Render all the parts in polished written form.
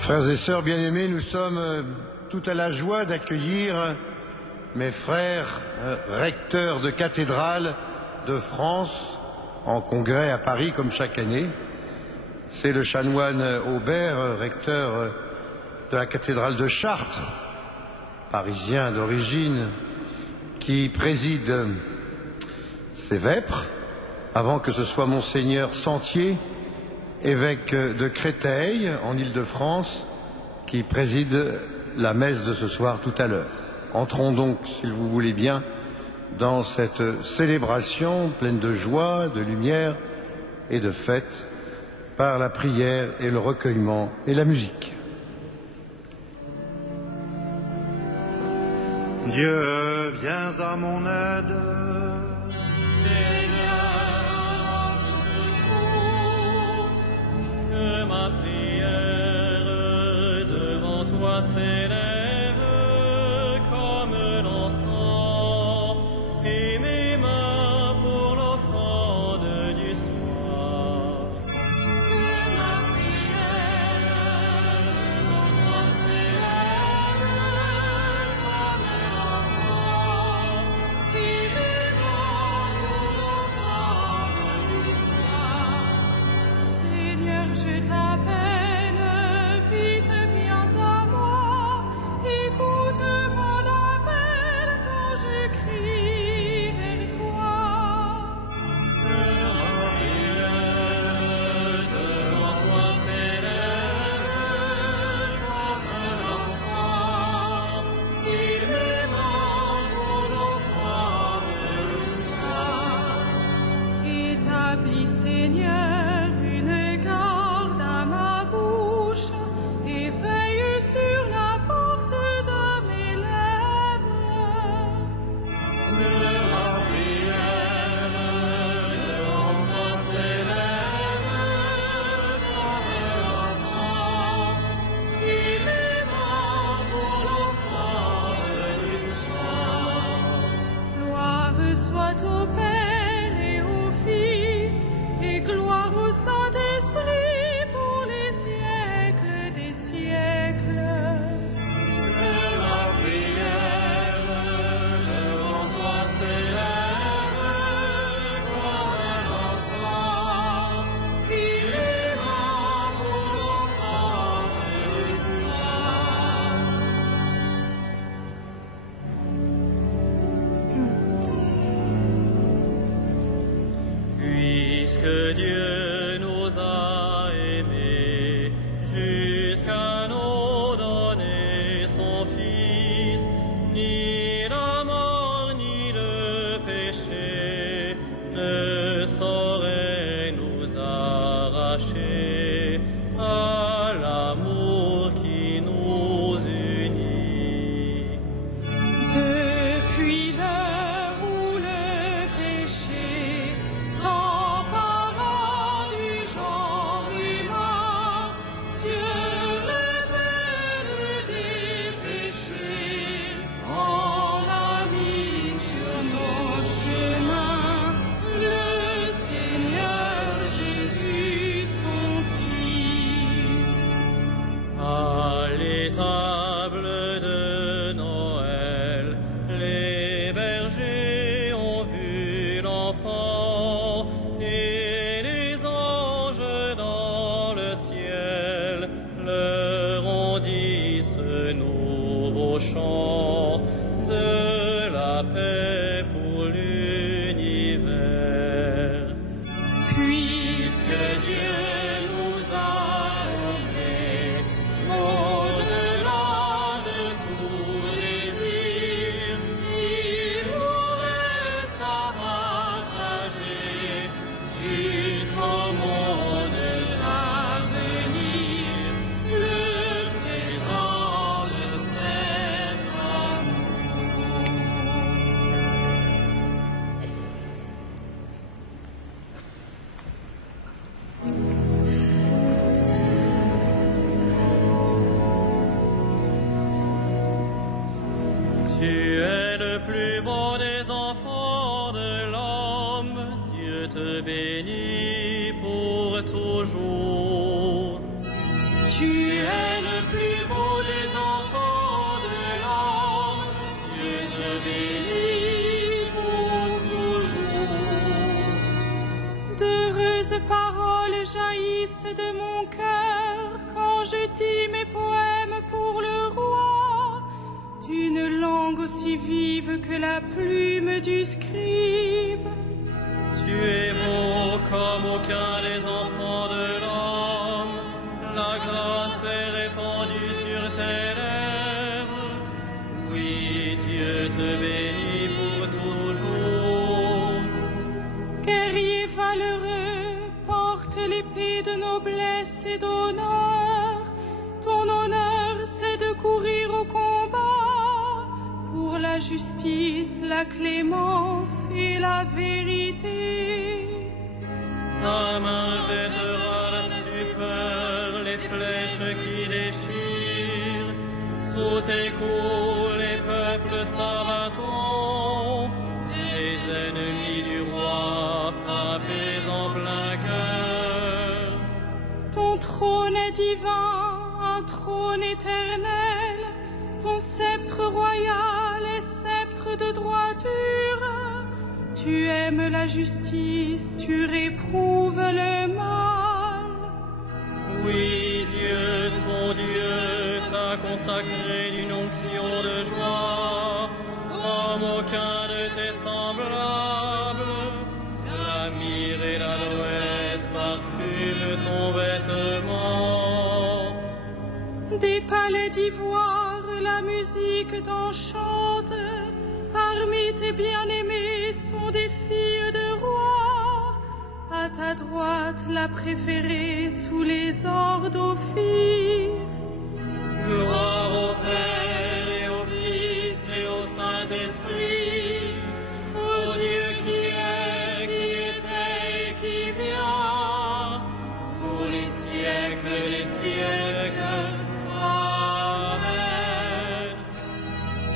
Frères et sœurs bien-aimés, nous sommes tout à la joie d'accueillir mes frères recteurs de cathédrales de France en congrès à Paris comme chaque année. C'est le chanoine Aubert, recteur de la cathédrale de Chartres, parisien d'origine, qui préside ces vêpres, avant que ce soit Monseigneur Sentier, évêque de Créteil, en Île-de-France, qui préside la messe de ce soir tout à l'heure. Entrons donc, s'il vous voulez bien, dans cette célébration pleine de joie, de lumière et de fête, par la prière et le recueillement et la musique. Dieu, viens à mon aide. Seigneur, je secours, que ma prière devant toi s'élève comme l'encens et mes mains pour l'offrande du soir. Que ma prière devant toi s'élève comme l'encens et mes mains pour l'offrande du soir. Seigneur, je t'appelle, vite viens à moi, écoute mon appel quand je crie vers toi. Que ma prière devant toi s'élève comme l'encens et mes mains pour l'offrande du soir. Établis, Seigneur, une garde à ma bouche et veille sur la porte de mes lèvres. Que ma prière devant toi s'élève comme l'encens et mes mains pour l'offrande du soir. Gloire soit au Père et au Fils, et gloire au Saint-Esprit pour les siècles des siècles. Que ma prière devant toi s'élève comme l'encens et mes mains pour l'offrande du soir. Puisque Dieu nous a aimés jusqu'à nous donner son Fils, ni la mort ni le péché ne sauraient nous arracher à l'amour qui nous unit. Depuis l'heure où le péché s'empara du genre humain, Dieu rebelle des péchés en a mis sur nos chemins le Seigneur Jésus, son Fils. À l'étable de Noël, les bergers ont vu l'enfant et les anges dans le ciel leur ont dit ce nouveau chant de la paix pour l'univers. Puisque Dieu nous a aimés au-delà de tout désir, il nous reste à partager jusqu'au monde à venir le présent de cet amour. Tu es le plus beau des enfants de l'homme, Dieu te bénit pour toujours. Tu es le bénis pour toujours. D'heureuses paroles jaillissent de mon cœur quand je dis mes poèmes pour le roi, d'une langue aussi vive que la plume du scribe. Tu es beau comme aucun des enfants de l'homme, la grâce est répandue sur tes lèvres. Oui, Dieu te bénit pour toujours. Guerrier valeureux, porte l'épée de noblesse et d'honneur. Ton honneur, c'est de courir au combat pour la justice, la clémence et la vérité. Ta main jettera la stupeur, les flèches qui déchirent. Sous tes coups, les peuples s'abattront, les ennemis du roi frappés en plein cœur. Ton trône est divin, un trône éternel. Ton sceptre royal est sceptre de droiture. Tu aimes la justice, tu réprouves le mal. Oui, Dieu, ton Dieu, t'a consacré d'une onction de joie, comme aucun de tes semblables. La myrrhe et l'aloès parfument ton vêtement. Des palais d'ivoire, la musique t'enchante. Parmi tes bien-aimés sont des filles de rois. À ta droite, la préférée sous les ors d'Ophir. Gloire au Père et au Fils et au Saint-Esprit, au Dieu qui est, qui était et qui vient, pour les siècles des siècles. Amen.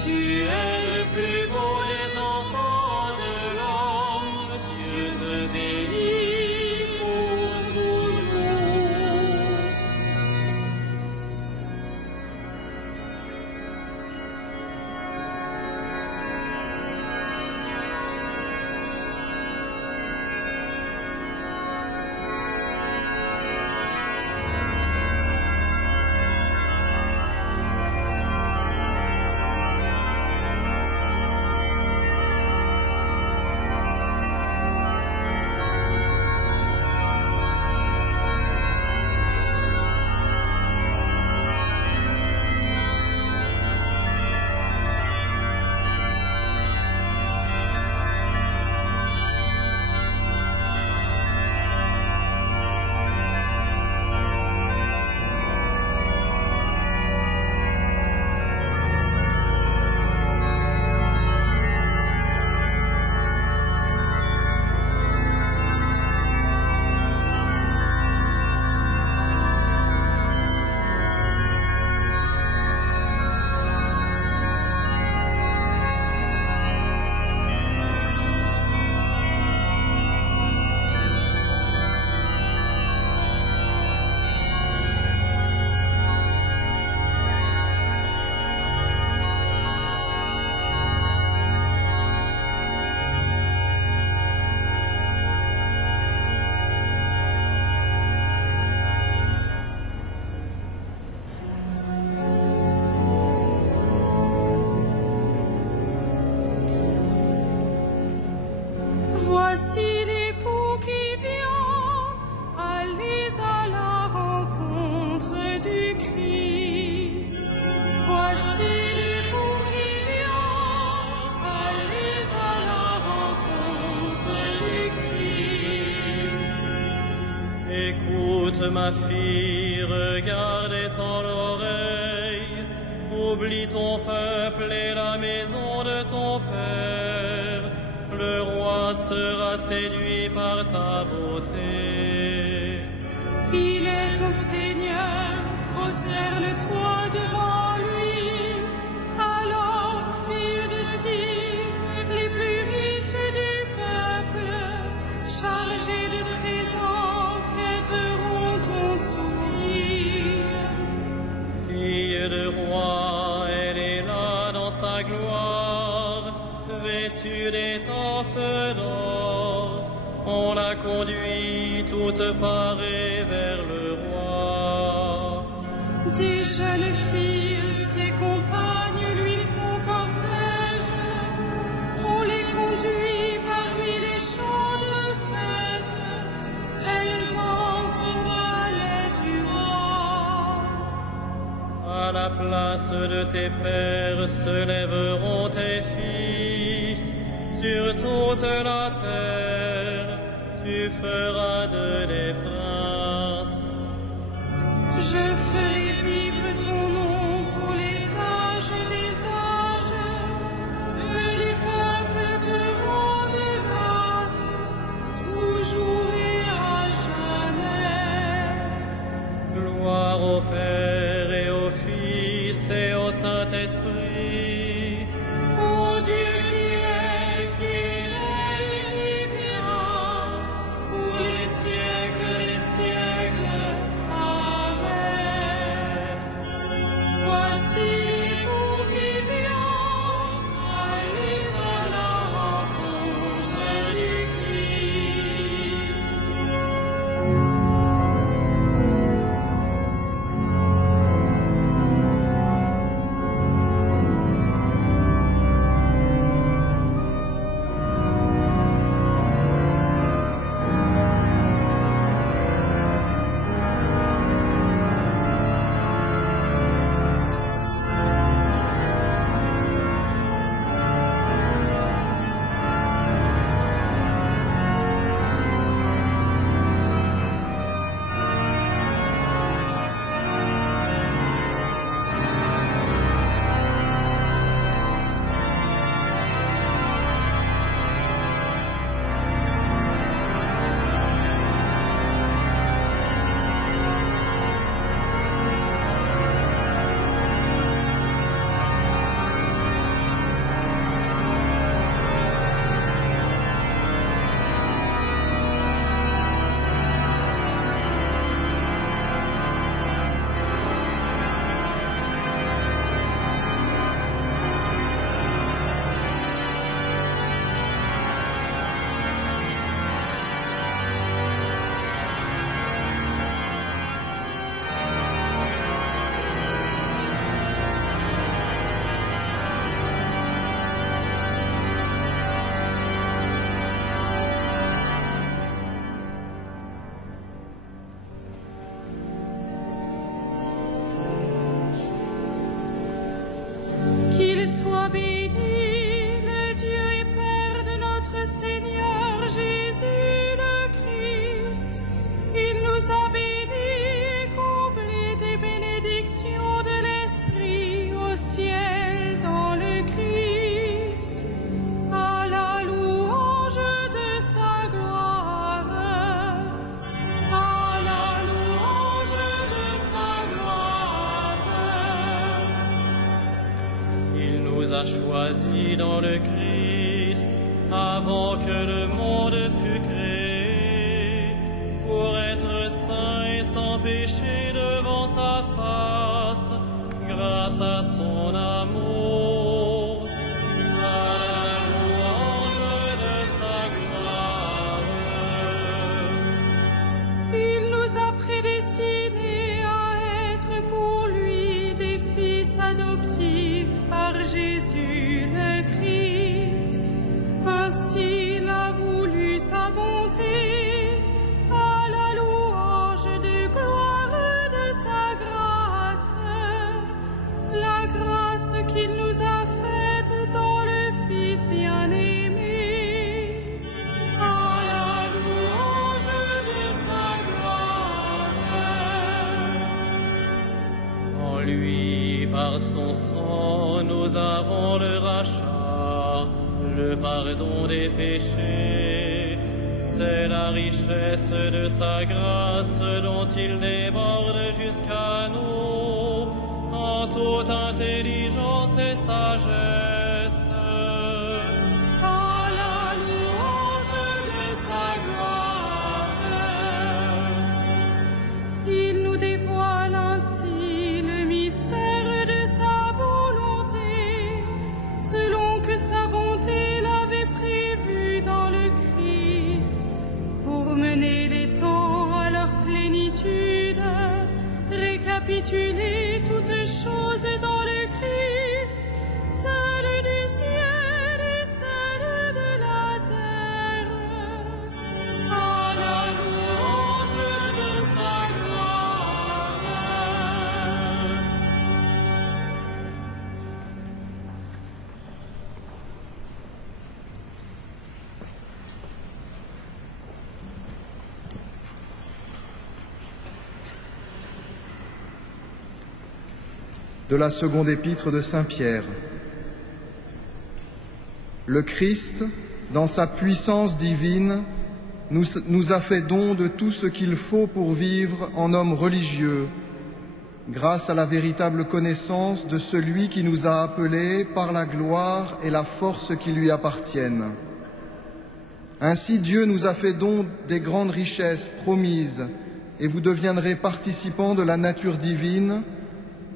Tu es le plus beau des enfants de l'homme, Dieu te bénit pour toujours. Voici l'époux qui vient, allez à la rencontre du Christ. Voici l'époux qui vient, allez à la rencontre du Christ. Écoute ma fille, regarde et tends l'oreille, oublie ton peuple et la maison de ton père. Le roi sera séduit par ta beauté. Il est ton Seigneur, prosterne-toi devant lui. Alors, fille de Tyr, les plus riches du peuple, chargés de présents, quêteront ton sourire. Fille de roi, elle est là dans sa gloire. vêtue d'étoffes d'or, on la conduit toute parée vers le roi. Des jeunes filles, ses compagnes, lui font cortège. On les conduit parmi les champs de fête. Elles entrent au palais du roi. À la place de tes pères se lèveront tes fils. Sur toute la terre, tu feras d'eux des princes. Je ferai vivre ton nom pour les âges des âges, et les peuples te rendent grâce, toujours et à jamais. Gloire au Père et au Fils et au Saint-Esprit, Ô Dieu qui est, qui vient, pour les siècles des siècles. Amen. Voici l'époux qui vient, allez à la rencontre du Christ. Qu'il soit béni, le Dieu et Père de notre Seigneur Jésus le Christ. Il nous a bénis et comblés des bénédictions de l'Esprit au ciel dans le Christ, à la louange de sa gloire, à la louange de sa gloire. il nous a choisis dans le Christ avant que le monde fût créé, pour être saints et sans péché devant sa face, grâce à son amour, à la louange de sa gloire. Il nous a prédestinés à être pour lui des fils adoptifs par Jésus le Christ. Ainsi il a voulu sa bonté, à la louange de gloire de sa grâce, la grâce qu'il nous a faite dans le Fils bien-aimé, à la louange de sa gloire. En lui, par son sang, nous avons le rachat, le pardon des péchés. C'est la richesse de sa grâce dont il déborde jusqu'à nous, en toute intelligence et sagesse. À la louange de sa gloire. Il nous dévoile ainsi le mystère de sa volonté, selon que sa bonté de la seconde épître de Saint Pierre. Le Christ, dans sa puissance divine, nous a fait don de tout ce qu'il faut pour vivre en homme religieux, grâce à la véritable connaissance de celui qui nous a appelés par la gloire et la force qui lui appartiennent. Ainsi Dieu nous a fait don des grandes richesses promises, et vous deviendrez participants de la nature divine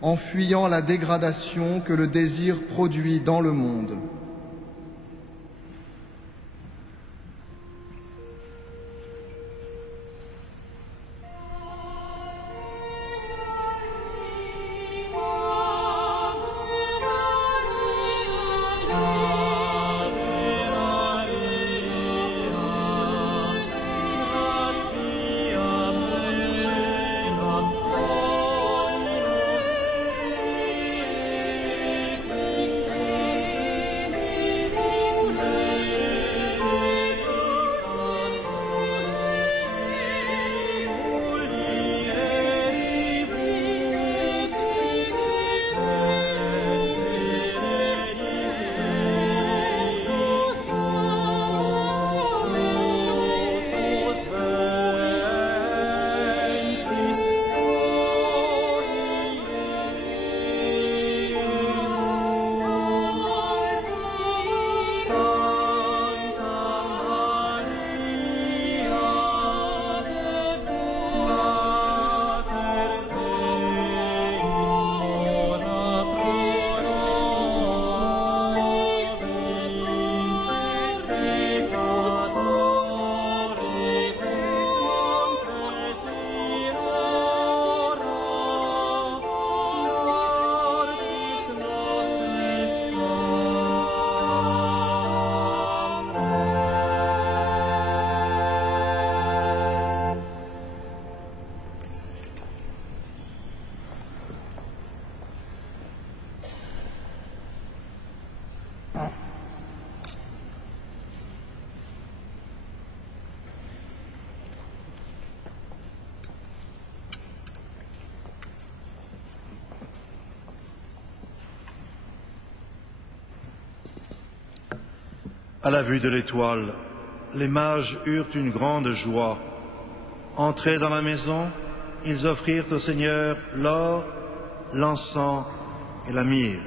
en fuyant la dégradation que le désir produit dans le monde. À la vue de l'étoile, les mages eurent une grande joie. Entrés dans la maison, ils offrirent au Seigneur l'or, l'encens et la myrrhe.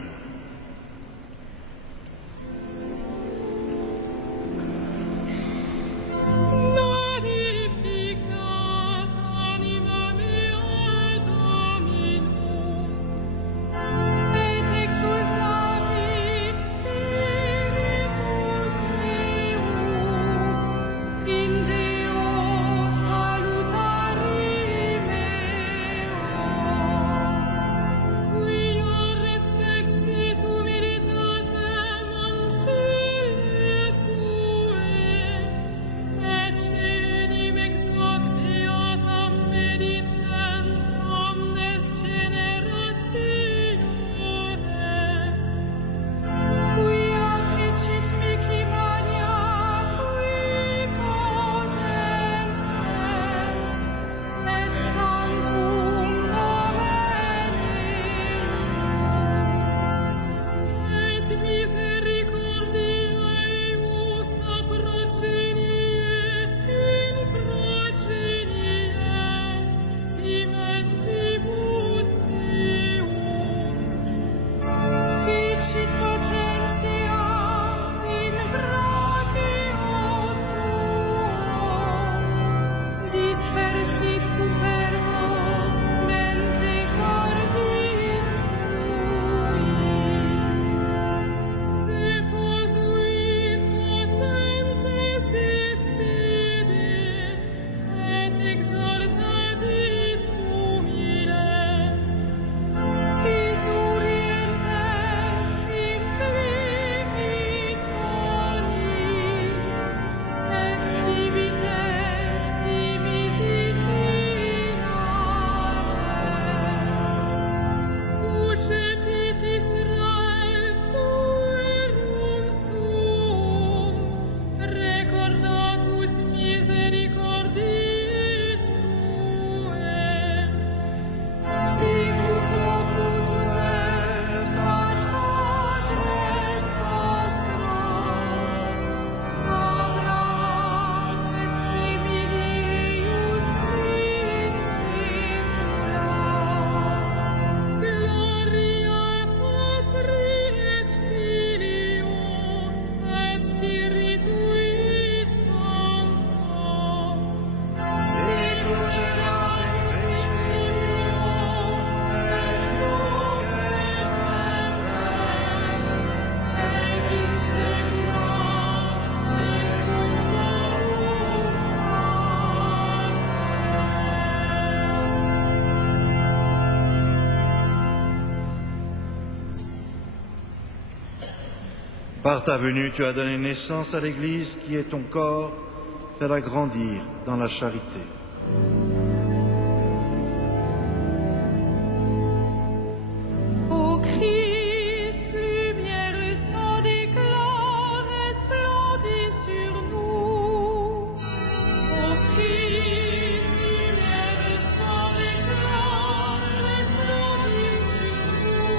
Par ta venue, tu as donné naissance à l'Église qui est ton corps. Fais-la grandir dans la charité. Ô Christ, lumière sans d'éclat, resplendis sur nous. Ô Christ, lumière sans d'éclat, resplendis sur nous.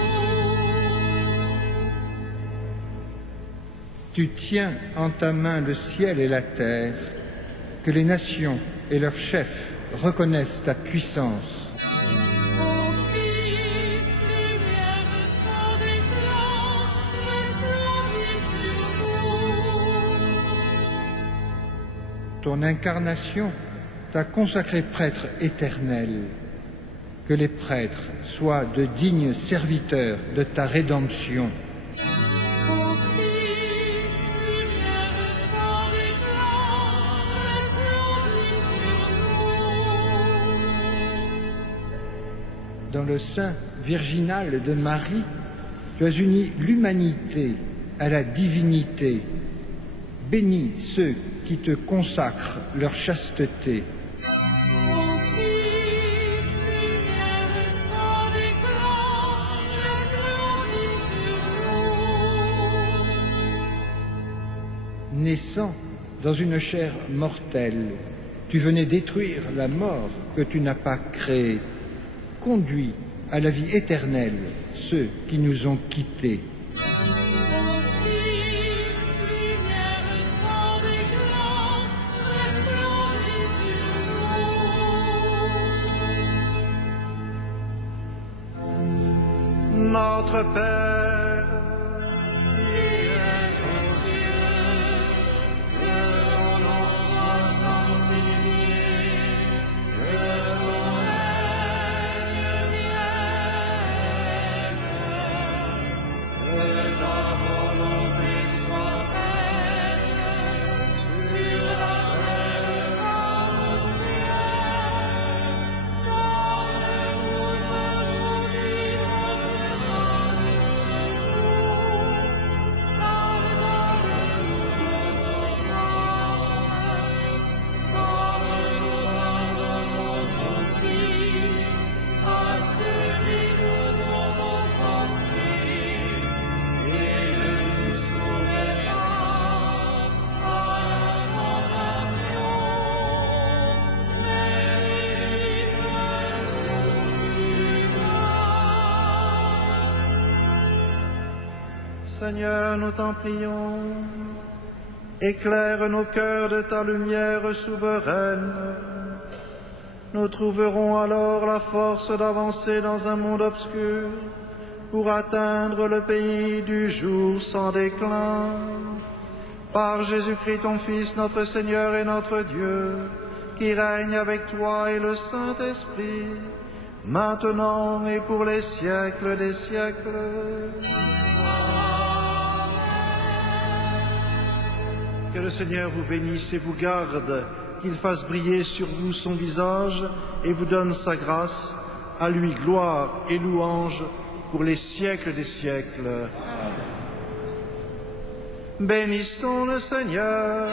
Tu tiens en ta main le ciel et la terre, que les nations et leurs chefs reconnaissent ta puissance. Ô Christ, lumière sans d'éclat, resplendis sur nous. Ton incarnation t'a consacré prêtre éternel, que les prêtres soient de dignes serviteurs de ta rédemption. Ô Christ, lumière sans d'éclat, resplendis sur nous. Dans le sein virginal de Marie, tu as uni l'humanité à la divinité. Bénis ceux qui te consacrent leur chasteté. Ô Christ, lumière sans d'éclat, resplendis sur nous. Naissant dans une chair mortelle, tu venais détruire la mort que tu n'as pas créée. Conduis à la vie éternelle ceux qui nous ont quittés. Ô Christ, lumière sans d'éclat, resplendis sur nous. Notre Père, qui es aux cieux, que ton nom soit sanctifié, que ton règne vienne, que ta volonté soit faite sur la terre comme au ciel. Donne-nous aujourd'hui notre pain de ce jour. Pardonne-nous nos offenses, comme nous pardonnons aussi à ceux qui nous ont offensés. Et ne nous soumets pas à la tentation, mais délivre-nous du mal. Seigneur, nous t'en prions, éclaire nos cœurs de ta lumière souveraine. Nous trouverons alors la force d'avancer dans un monde obscur pour atteindre le pays du jour sans déclin. Par Jésus-Christ, ton Fils, notre Seigneur et notre Dieu, qui règne avec toi et le Saint-Esprit, maintenant et pour les siècles des siècles. Que le Seigneur vous bénisse et vous garde, qu'il fasse briller sur vous son visage et vous donne sa grâce. À lui gloire et louange pour les siècles des siècles. Bénissons le Seigneur.